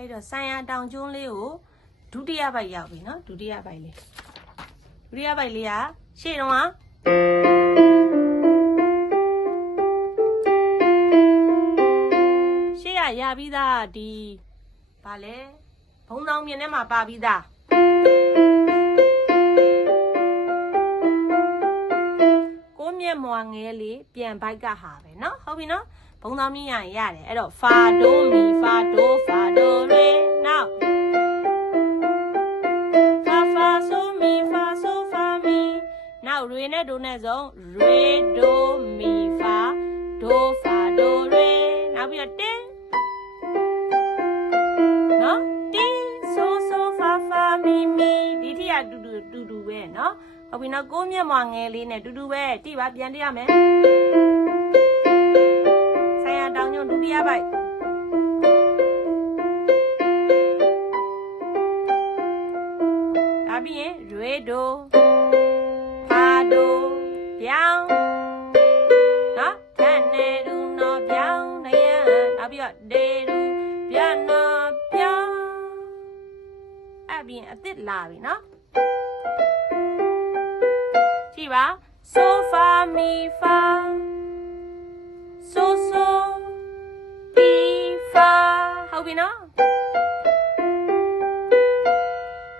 အဲ့တော့ဆိုင်ရတောင်ကျွန်းလေးကိုဒုတိယပိုက်ရောက်ပြီနော်ဒုတိယပိုက်လေးဒုတိယပိုက်လေးကရှေ့တော့ကရှေ့ကရပြီးသားဒီဗာလဲဘုံတောင်မြင်ထဲမှာပါပြီးသားကိုမျက်မွာငဲလေးပြန်ဘိုက်ကဟာပဲเนาะဟုတ်ပြီเนาะဘုံတောင်မြင်ရရင်ရတယ်အဲ့တော့ဖာဒိုမီဖာဒိုဖာဒို ရေနဲ့ဒိုနဲ့ဆုံးရေဒိုမီဖာဒိုဖာဒိုရေနောက်ပြီးတော့တင်းနော်တင်းဆိုဆိုဖာဖာမီမီဒီတိရတူတူတူတူပဲနော်ဟုတ်ပြီနော်ကိုမျက်မှောင်ငယ်လေးနဲ့တူတူပဲတိပါပြန်တရမယ်ဆိုင်ရတောင်ညွန့်ဒုတိယပိုက်ဒါပြီးရင်ရွေဒိုဖာဒို ပြောင်းနော်ထန်နေတူနော်ပြောင်းနေရနောက်ပြီးတော့ဒေတူပြန်နော်ပြောင်းအဲ့ပြီးရင်အစ်စ်လာပြီနော်ကြည့်ပါဆိုဖာမီဖာဆိုဆိုတီဖာဟုတ်ပြီနော်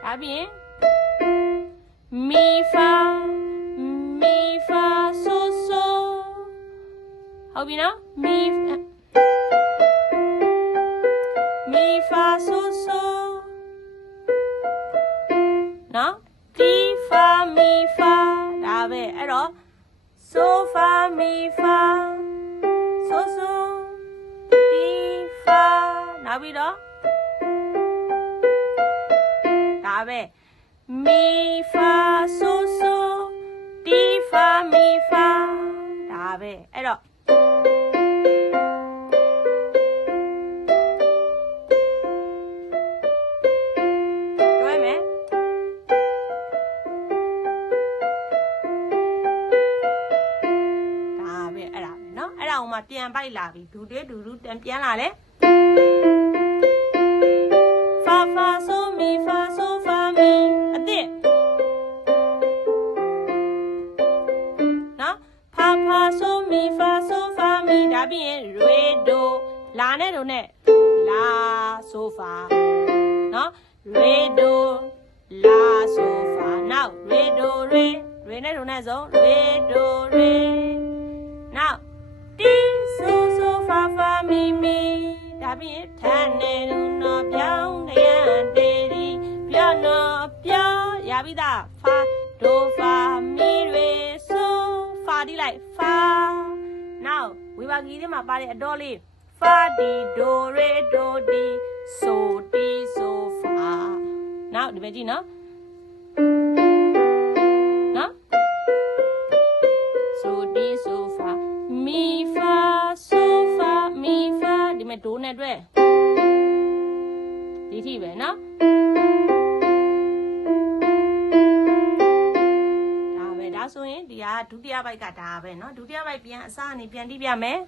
ဒါပြီးရင် mi fa ဟုတ်ပြီနော် mi mi fa so so နော် ti fa mi fa ဒါပဲအဲ့တော့ so fa mi fa so so ti fa နောက်ပြီးတော့ဒါပဲ mi fa so so ti fa mi fa ဒါပဲအဲ့တော့တွဲ နော်အဲ့ဒါအောင်မှပြန်ပိုက်လာပြီဒူတွေဒူဒူတန်ပြန်လာတယ်ဖာဖာဆိုမီဖာဆိုဖာမီအသစ်နော်ဖာဖာဆိုမီဖာဆိုဖာမီဒါပြီးရင်ရေဒိုလာနဲ့တို့နဲ့လာဆိုဖာနော်ရေဒိုလာဆိုဖာ now ရေဒိုရေရေနဲ့တို့နဲ့ဆုံးရေဒိုရေ ပြီသား fa do fa mi re so fa ဒီလိုက် fa နောက်ဝေဘာဂီထဲမှာပါတဲ့အတော်လေး fa di do re do di so ti so fa နောက်ဒီပဲကြည့်နော်နော် so di so fa mi fa so fa mi fa ဒီမဲ့ဒိုးနဲ့တွေ့ဒီထိပဲနော် ဆိုရင်ဒီကဒုတိယဘိုက်ကဒါပဲเนาะဒုတိယဘိုက်ပြန်အစအနေပြန်တိပြမယ်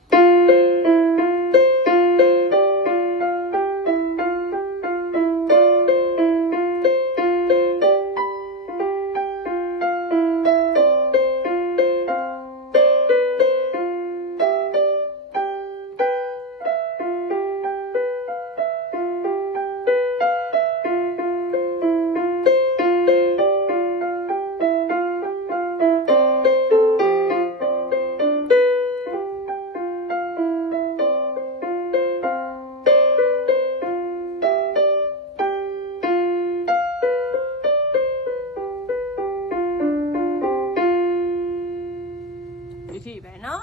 ပဲเนาะ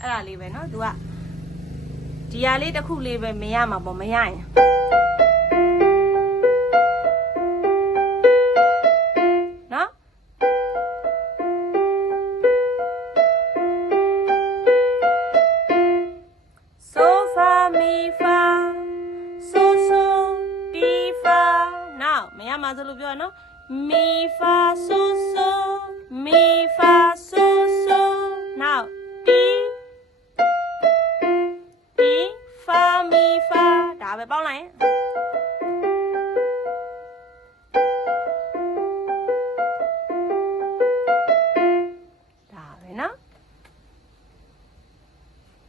အဲ့ဒါလေးပဲเนาะ तू ကဒီဟာလေးတစ်ခုလေးပဲမရမှာပေါ့မရရင်เนาะ so fa mi fa so so ti fa now မရမှာဆိုလို့ပြောရနော် mi fa so